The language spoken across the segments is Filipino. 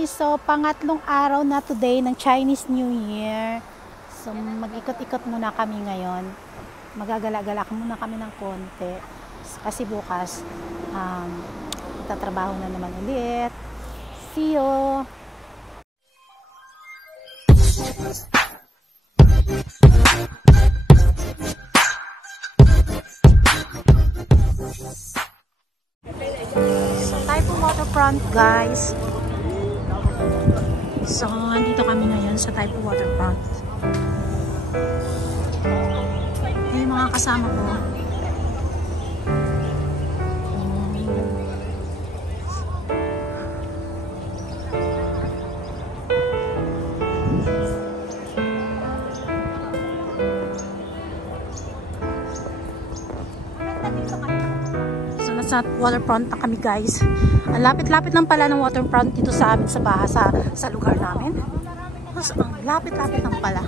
guys, so pangatlong araw na today ng Chinese New Year. So mag-ikot-ikot muna kami ngayon. Magagala-gala muna kami ng konti. Kasi bukas, tatrabaho na naman ulit. See you! So tayo po waterfront guys. So andito kami ngayon sa Taipo Waterfront. Yung mga kasama ko. So nasa waterfront na kami guys. Ang lapit-lapit lang pala ng waterfront dito sa amin sa baha sa lugar namin. So, ang lapit-lapit lang pala.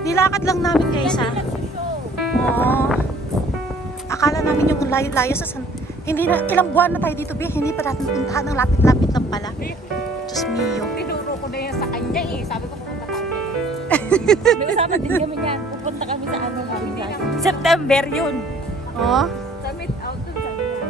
Nilakad lang namin guys ha. Oh. Akala namin yung layo-layo sa hindi na, ilang buwan na tayo dito hindi pa natin puntahan, ang lapit-lapit lang pala. Diyos mio. Tinuro ko na yan sa kanya eh. Sabi ko pupunta kami. Nag-usapan din kami yan. Pupunta kami sa ano namin. September yun. Oh. Summit out dun sabi niya.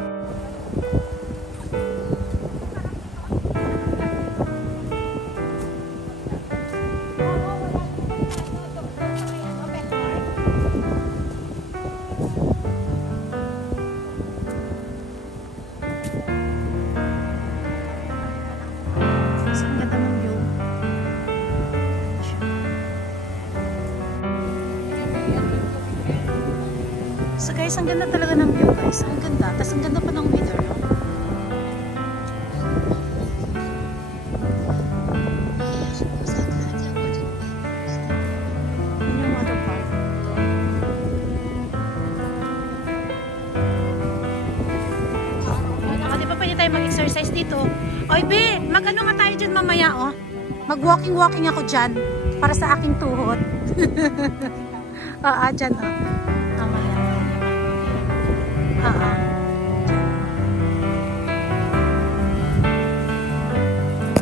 So guys, ang ganda talaga ng view guys. Ang ganda. Tapos ang ganda pa ng weather. Yun yung waterpark. Di ba pwede tayo mag-exercise dito? Oy be, mag-ano nga tayo dyan mamaya oh. Mag-walking-walking ako dyan. Para sa aking tuhod. Dyan oh.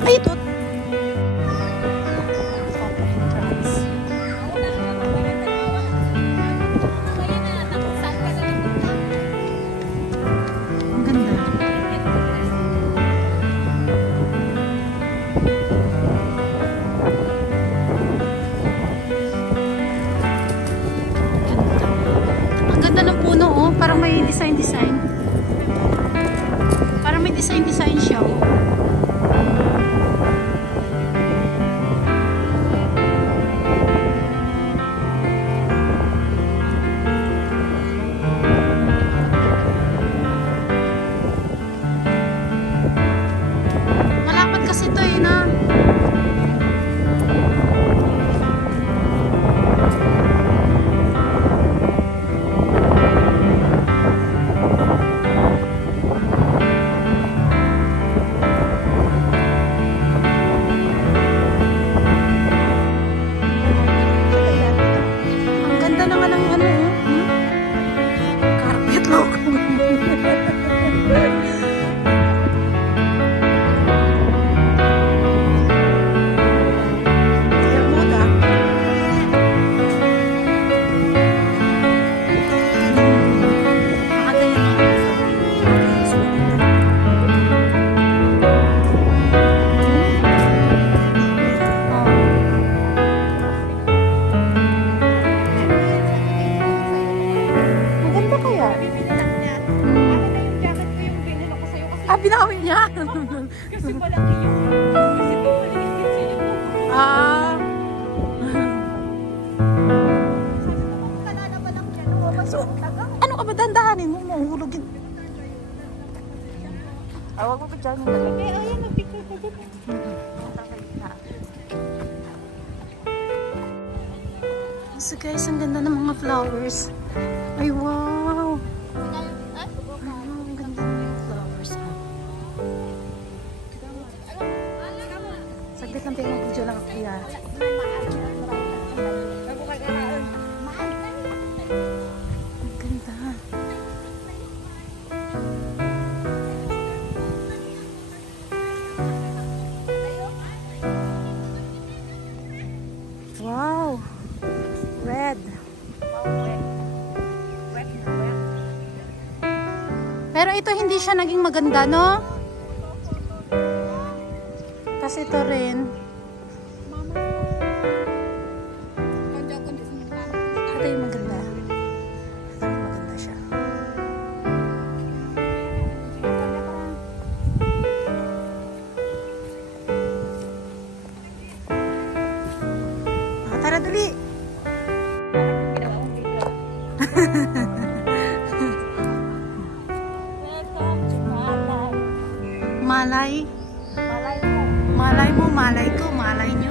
Ay, ito. Ang ganda. Ang ganda ng puno, oh. Parang may design. Parang may design siya, oh. Malapad kasi ito eh na. Binawi niya. Kasi malaki yung kasi ito maliit sa'yo. So, ano ka ba dandahanin mo? Mahulogin. Awag mo pa dyan. Okay, ayan, mag-picture ka dyan. So guys, ang ganda ng mga flowers. Ay, wow. Saglit lang tayo mag-video lang ako yan. Ang ganda. Pero ito hindi siya naging maganda, no? Tapos ito rin. Ito yung maganda. Ito yung maganda siya. Tara, dali! Malay. Malay mo, malay ko, malay niyo.